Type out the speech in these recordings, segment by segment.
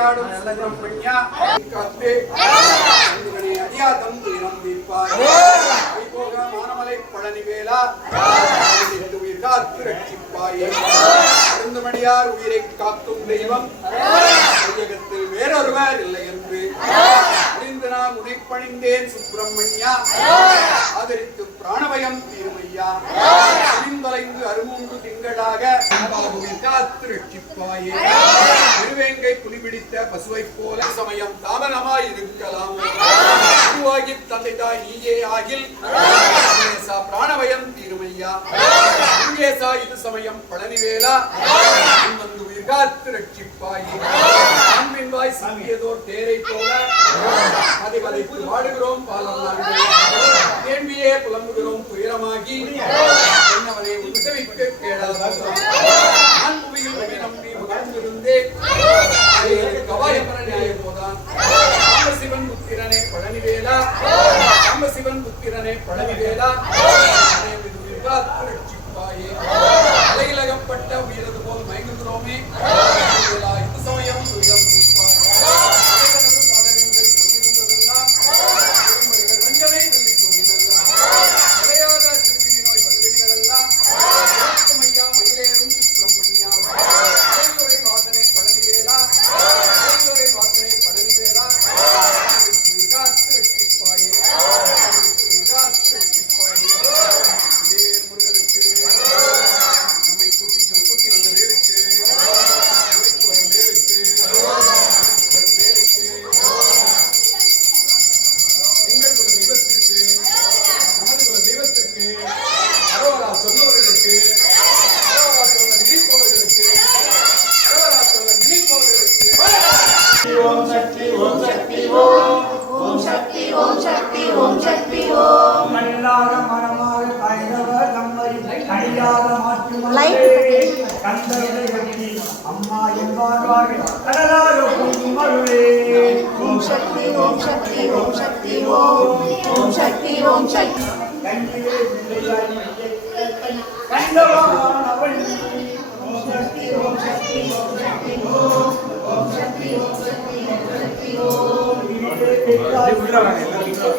ಅಲೆಯಾಡು ಸುಬ್ರಹ್ಮಣ್ಯ ಕತ್ತೆ ಅಂದುಗಣಿ ಅರಿಯಾದಂದು ನಂಬಿಪ್ಪ ಐಭೋಗ ಮಾನಮಲೈ ಪಳನಿವೇಲ காத்து ரட்சிப்பாயே உயிரை காக்கும் தெய்வம். வையகத்தில் வேறொருவர் இல்லை என்று. அறிந்து நாம் உனைப்பணிந்தேன் சுப்பிரமணியா. ஆதரித்து பிராணபயம் தீருமையா. அறிந்தலைந்து அருமூன்று திங்களாக காத்து ரட்சிப்பாயே திருவேங்கை புலிபிடித்த பசுவைப் போல சமயம் தாமதமாய் இருக்கலாம் உருவாகி தந்தைதாய் நீயே ஆகில். பிராணபயம் தீருமையா. சுரேசா இது சமயம் பழனிவேலா. வந்து உயிர் காத்து ரட்சிப்பாயே அன்பின்பாய் சங்கியதோர் தேரை போல. அதை வதைத்து வாடுகிறோம் பாலல்லாண்டு கேள்வியே புலம்புகிறோம் துயரமாகி. என்னவரை உதவிக்கு கேளாதான் நான் புவியில் நம்பி மகிழ்ந்திருந்தேன் கவாயமர நியாயமோதான் சிவன் புத்திரனே பழனிவேலா சாம்பசிவன் புத்திரனே பழனிவேலா ஓம் ஓம் சக்தி ஓம் சக்தி கண்ணிலே பிள்ளையாய் கண்டவானவள் ஓம் சக்தி ஓம் சக்தி ஓம் சக்தி ஓம் ஓம் சக்தி ஓம் சக்தி ஓம் சக்தி ஓம் இனிதே பெற்றாய் அம்பிகை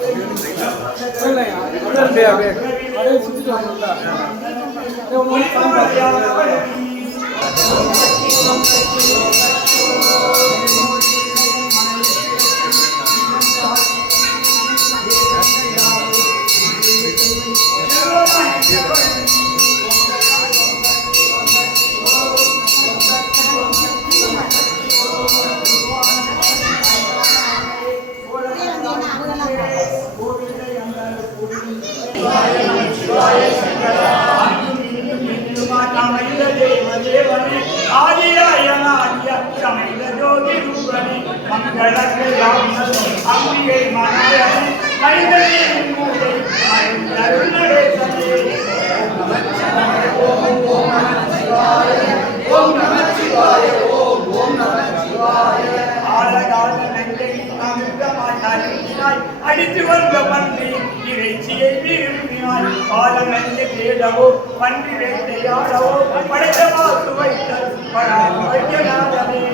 அருந்தினாய் அடித்து வந்த பன்றி இறைச்சியை விரும்பினாய் பால நெஞ்சு தேடவோ பன்றி வேட்டையாடவோ படைத்தவா சுவைத்தல் பராம வைக்கநாதனே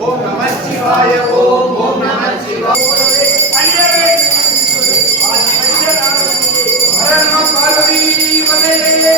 ஓம் நம சிவாய ஓம் ஓம் நம சிவாய அடியவே ஆதி வைக்கநாதனே ஹரண பார்வதி மதே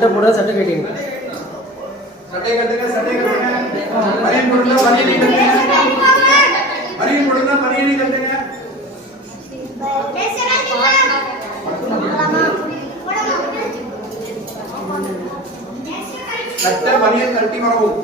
சட்டை போட சட்டை கட்டிங்க சட்டை கட்டுங்க சட்டை கட்டுங்க பனியன் போடுங்க பனியனை கட்டுங்க பனியன் போடுங்க பனியனை கட்டுங்க சட்டை பனியன் கட்டி வரவும்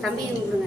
தம்பி கொடுங்க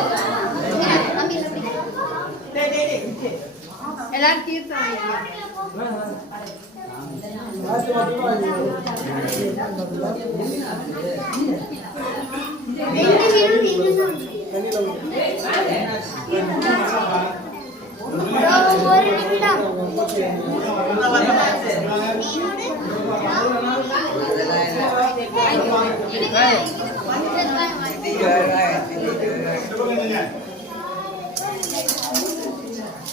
எல்லாரும் தீர்த்தம் ஒரு நிமிடம் நம்ம உள்ள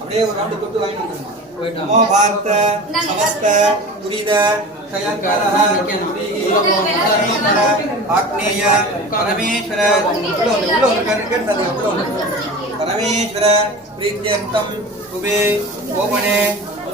அப்படியே ஒரு ரவுண்டு தொட்டு வாங்கிட்டு நமோ பார்த்த சமஸ்த துரித சயங்கரஹ துரிஹி சர்வமர ஆக்னேய பரமேஸ்வர. உள்ள வந்து உள்ள வந்து கண்ணு கேட்டு உள்ள வந்து பரமேஸ்வர பிரீத்தியர்த்தம் குபே கோபனே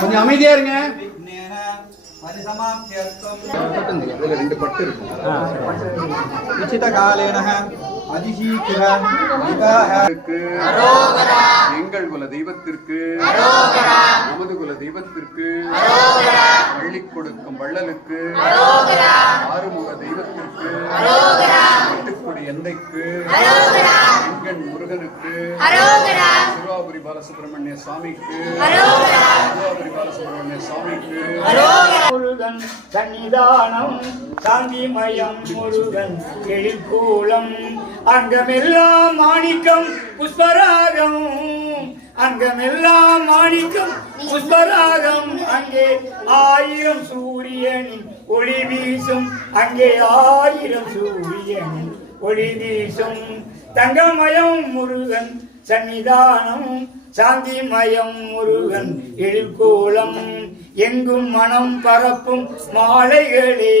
கொஞ்சம் அமைதியா இருங்க. ரெண்டு பட்டு இருக்கு நிச்சித காலேன எங்கள் குல தெய்வத்திற்கு. நமது குல தெய்வத்திற்கு. அள்ளி கொடுக்கும் வள்ளலுக்கு. ஆறுமுக தெய்வத்திற்கு. எந்தைக்கு. எங்கண் முருகனுக்கு சிவாபுரி பாலசுப்ரமணிய சுவாமிக்கு சிவாபுரி பாலசுப்ரமணிய சுவாமிக்கு முருகன் சன்னிதானம் சாந்திமயம் முருகன் எழிற்கூலம் அங்கமெல்லாம் மாணிக்கம் புஷ்பராகம் அங்கமெல்லாம் மாணிக்கம் புஷ்பராகம். அங்கே ஆயிரம் சூரியனின் ஒளி வீசும் அங்கே ஆயிரம் சூரியனின் ஒளி வீசும் தங்கமயம் முருகன் சன்னிதானம் சாந்திமயம் முருகன் எழுகோலம் எங்கும் மனம் பரப்பும் மாலைகளே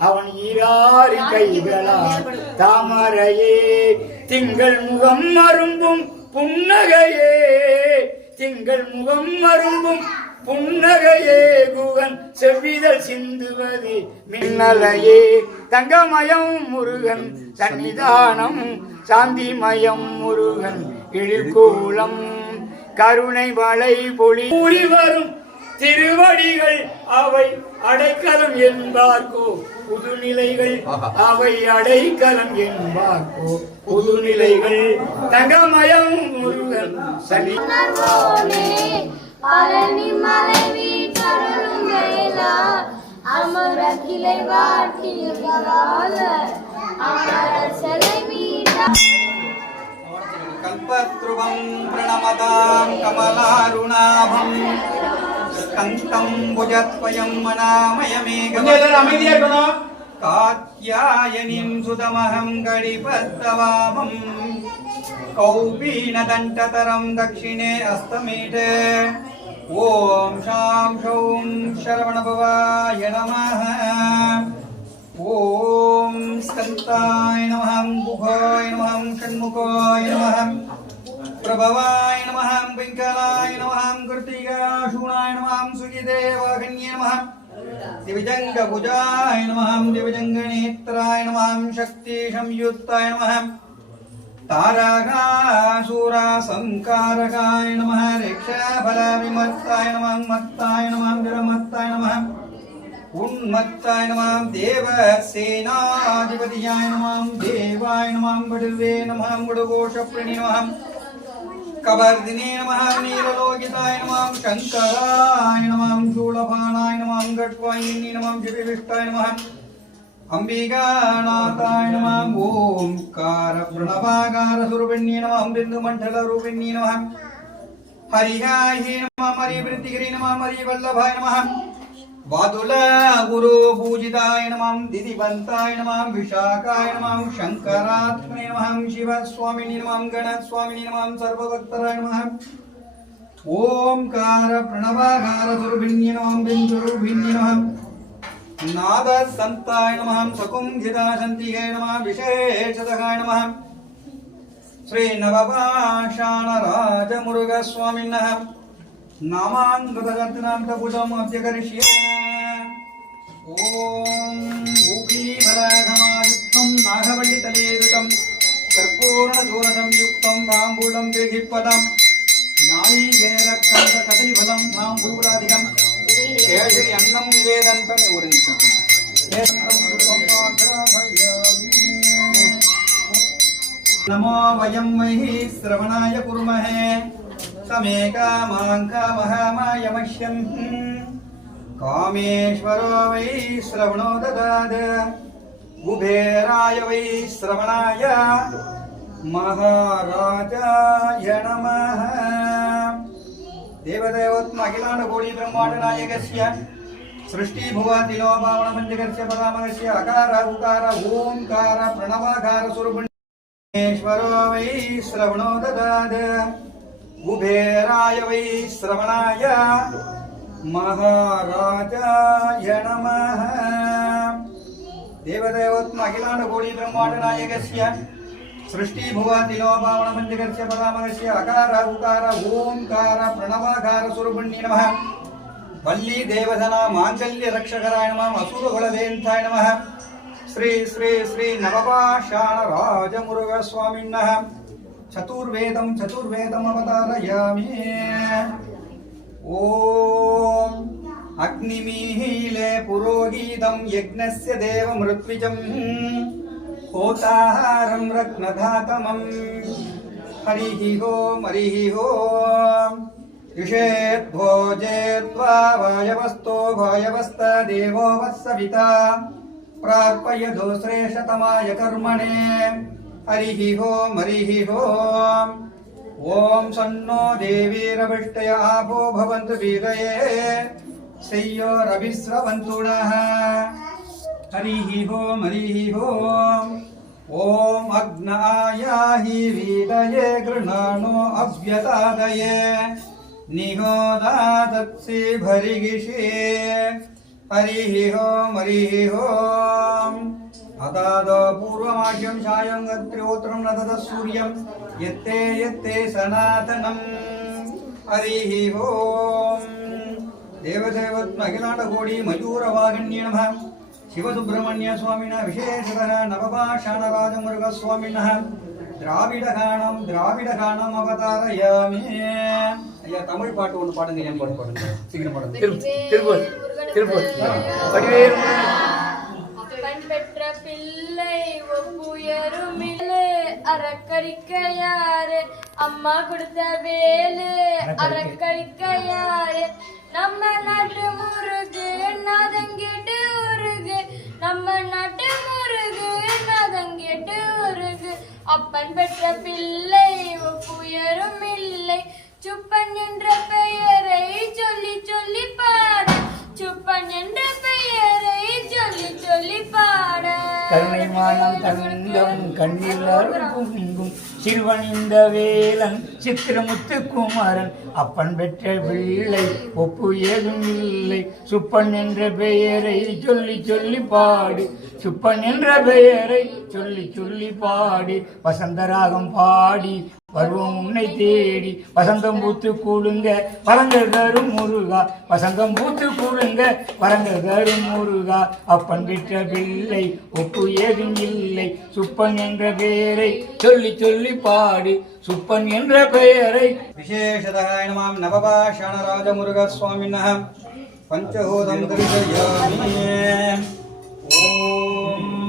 அவன் ஈராறு கைகளால் தாமரையே திங்கள் முகம் அரும்பும் புன்னகையே திங்கள் முகம் அரும்பும் புன்னகையே குகன் செவ்விதழ் சிந்துவது மின்னலையே. தங்கமயம் முருகன் சன்னிதானம் சாந்திமயம் முருகன் எழுகோலம் கருணை மலை பொழி கூறி வரும் திருவடிகள் அவை அடைக்கலம் என்பார்க்கோ? புதுநிலைகள் அவை அடைக்கலம் என்பார்க்கோ? புதுநிலைகள் தங்கமயம் முருகன் சனி பழனி மலை வீட்டருளும் வேளா அமர கிளை வாட்டியதால அமர சிலை மீட்ட कल्पद्रुवं प्रणमतां कमलारुणाभं स्कन्तं भुजत्वयं கொஞ்சம் मनामयमेकम् எல்லாரும் அமைதியா இருக்கணும் कात्यायनीं सुतमहं गणिपद्दवामं कौपीनदण्डतरं दक्षिणे अस्तमीटे ఓం శాం షౌం శరవణభవాయ నమ ఓం స్కంతాయ నమ గుహాయ నమ షణ్ముఖాయ నమ ప్రభవాయ నమ వెంకలాయ నమ కృతికాశూణాయ నమ సుజిదేవాహన్యే నమ దివిజంగ భుజాయ నమ దివిజంగ నేత్రాయ నమ శక్తి సంయుక్తాయ నమ താരാകാസുരാസംകാരകായ നമ രക്ഷാഫല രക്ഷാഫലവിമത്തായ നമാം മത്തായ നമാം വിരമത്തായ നമ ഉന്മത്തായ നമാം ദേവസേനാധിപതിയായ നമാം ദേവായ നമാം വിടുവേ നമാം വിടുഘോഷപ്രണി നമാം കബർദിനേ നമാം നീലലോകിതായ നമാം ശങ്കരായ നമാം ശൂളഭാണായ നമാം ഗഡ്വായിനി നമാം ജപിവിഷ്ടായ നമ ಅಂಬಿಕಾನಾಥಾಯ ನಮಃ ಓಂಕಾರ ಪ್ರಣವಾಕಾರ ಸುರಪೆಣ್ಯೇ ನಮಃ ಅಮೃತ ಮಂಡಲ ರೂಪಿಣ್ಯೇ ನಮಃ ಹರಿಹಾಯೇ ನಮಃ ಮರಿ ವೃತ್ತಿಗಿರಿ ನಮಃ ಮರಿ ವಲ್ಲಭಾಯ ನಮಃ ವಾದುಲ ಗುರು ಪೂಜಿತಾಯ ನಮಃ ದಿದಿವಂತಾಯ ನಮಃ ವಿಶಾಖಾಯ ನಮಃ ಶಂಕರಾತ್ಮನೇ ನಮಃ ಶಿವ ಸ್ವಾಮಿನಿ ನಮಃ ಗಣ ಸ್ವಾಮಿನಿ ನಮಃ ಸರ್ವಭಕ್ತರಾಯ ನಮಃ ಓಂಕಾರ ಪ್ರಣವಾಕಾರ ಸುರಭಿನ್ಯ ನಮಃ ಬಿಂದುರುಭಿನ್ಯ ನಮಃ सन्तिगे नमः विशेषतकाय नमः श्री नवपाषाण राजमुरुगस्वामिनः नामाङ्गतरत्नान्तपुजम् अभ्यकरिष्ये ॐ ऊपीफलाघमायुक्तं नागवल्लितलेरुतं कर्पूर्णचूर्णसंयुक्तं ताम्बूलं विधिपदम् नारीकेरकन्दकदलीफलं ताम्बूलाधिकम् శేషుడి అన్నం నివేదంతో వివరించాడు నమో వయం వై శ్రవణాయ కుర్మహే సమే కామాంకామహామాయమశ్యన్ కామేశ్వరో వై శ్రవణో దదాద కుబేరాయ వై శ్రవణాయ మహారాజాయ నమః. దేవదేవత్మ అఖిలాండ కోడి బ్రహ్మాండ నాయకస్య సృష్టి భువాతి లోపావణ పంచకస్య పరామకస్య అకార ఉకార ఓంకార ప్రణవాకార స్వరపుణ్యేశ్వరో వై శ్రవణో దదాద వై శ్రవణాయ మహారాజాయ నమ. దేవదేవత్మ అఖిలాండ కోడి బ్రహ్మాండ నాయకస్య सृष्टि भुवातिलो पावन पंचकस्य पदामगस्य अकार उकार ओंकार प्रणवाकार स्वरूपिण्ये नमः वल्ली देवधना माङ्गल्य रक्षकराय नमः असुरकुलवेन्ताय नमः श्री श्री श्री नवपाषाण राजमुरुगस्वामिनः चतुर्वेदं चतुर्वेदम् अवतारयामि ॐ अग्निमीहीले पुरोहितं यज्ञस्य देवमृत्विजम् होताहारं रत्नधातमं हरिः हों हरिः हों युषेद्भोजे त्वा वायवस्तो वायवस्त देवो वत्सविता प्रार्पयधो श्रेष्ठतमाय कर्मणे हरिः हों हरिः हों ॐ सन्नो देवीरभिष्टय आपो भवन्तु वीरये शय्योरभिस्रवन्तुणः హరి హోం హరి హోం ఓం అగ్నాయాహి వీడయే గృణాణో అభ్యతాదయే నిహోదాతత్సి భరిగిషే హరి హోం హరి హోం అతాద పూర్వమాఖ్యం సాయంగ త్రిహోత్రం నదద సూర్యం ఎత్తే ఎత్తే సనాతనం హరి ఓం దేవదేవత్ మహిళాట కోడి మయూరవాగణ్యే నమ ಶಿವಸುಬ್ರಹ್ಮಣ್ಯ ಸ್ವಾಮಿನ ವಿಶೇಷಕರ ನವಭಾಷಾಣರಾಜಮೃಗ ಸ್ವಾಮಿನಃ திராவிடகானம் திராவிடகானம் அவதாரயாமே ஐயா தமிழ் பாட்டு ஒன்று பாடுங்க ஏன் பாட்டு பாடுங்க? சீக்கிரம் பாடுங்க. திருப்பூர் திருப்பூர் வடிவேல் பெற்ற பிள்ளை ஒப்புயருமிலே அறக்கறிக்க யாரு அம்மா கொடுத்த வேலு. அறக்கறிக்க யாரு நம்ம நாட்டு முருகு நதங்கிட்டு நம்ம நாட்டு முருகு நாதங்கிட்டு உருகு. அப்பன் பெற்ற பிள்ளை ஒப்புயரும் இல்லை. சுப்பன் என்ற பெயரை சொல்லி சொல்லி பாட. சுப்பன் என்ற பெயர் கருணைமானம் கருணை மாயம் தங்கம் கண்ணில் சிறுவன் இந்த வேலன் சித்திரமுத்து குமாரன் அப்பன் பெற்ற பிள்ளை ஒப்பு ஏதும் இல்லை. சுப்பன் என்ற பெயரை சொல்லி சொல்லி பாடு. சுப்பன் என்ற பெயரை சொல்லி சொல்லி பாடி. வசந்தராகம் பாடி. வருவோம் உன்னை தேடி. வசந்தம் பூத்து கூடுங்க. பரங்க கரும் முருகா. வசந்தம் பூத்து கூடுங்க. பரங்க கரும் முருகா. அப்பன் விற்ற பிள்ளை ஒப்பு ஏதும் இல்லை. சுப்பன் என்ற பெயரை சொல்லி சொல்லி பாடு. சுப்பன் என்ற பெயரை விசேஷதாய நமாம் நவபாஷண ராஜமுருக சுவாமினம் பஞ்சகோதம் ஓம்.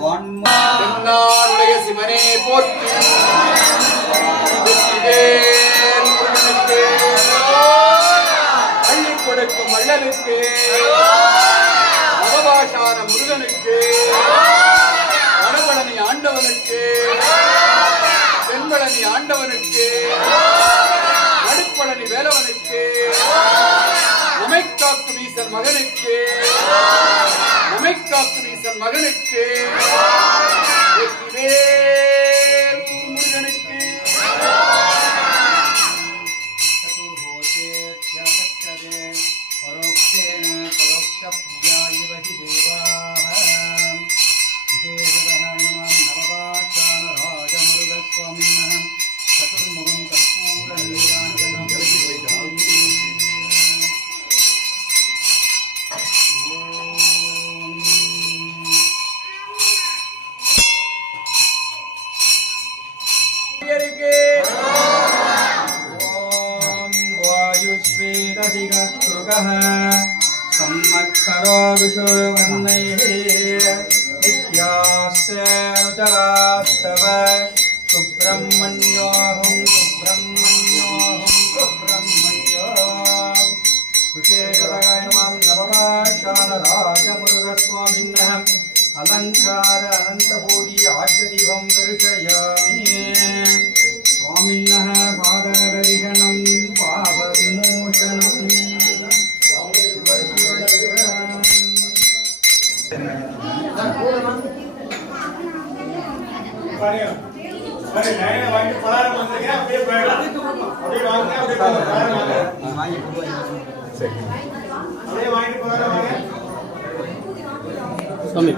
தென்னாளுடைய சிவனே போற்றி. அள்ளி கொடுக்கும் வள்ளலுக்கு. நவபாஷான முருகனுக்கு. வடபழனி ஆண்டவனுக்கு. தென்பழனி ஆண்டவனுக்கு. நடுப்பழனி வேலவனுக்கு. நமைக்காக்கு வீசன் மகனுக்கு. நமைக்காக்கு தன் மகனுக்கு. முருகனுக்கு. பரோக்ஷேன பரோக்ஷ பிரியாயி வகி தேவாக விசேஷதராயணமாம் நவபாச்சான சதுர்முகம் ராஜமுருகசுவாமின்னகம் அலங்கார அனந்தபூரி ஆச்சரியம் தருஷயாமி சுவாமின்னக பாதரிகணம் பாவ விமோசனம் வாங்கி வாங்கிட்டு போயிடலாம் வாங்க சாமி.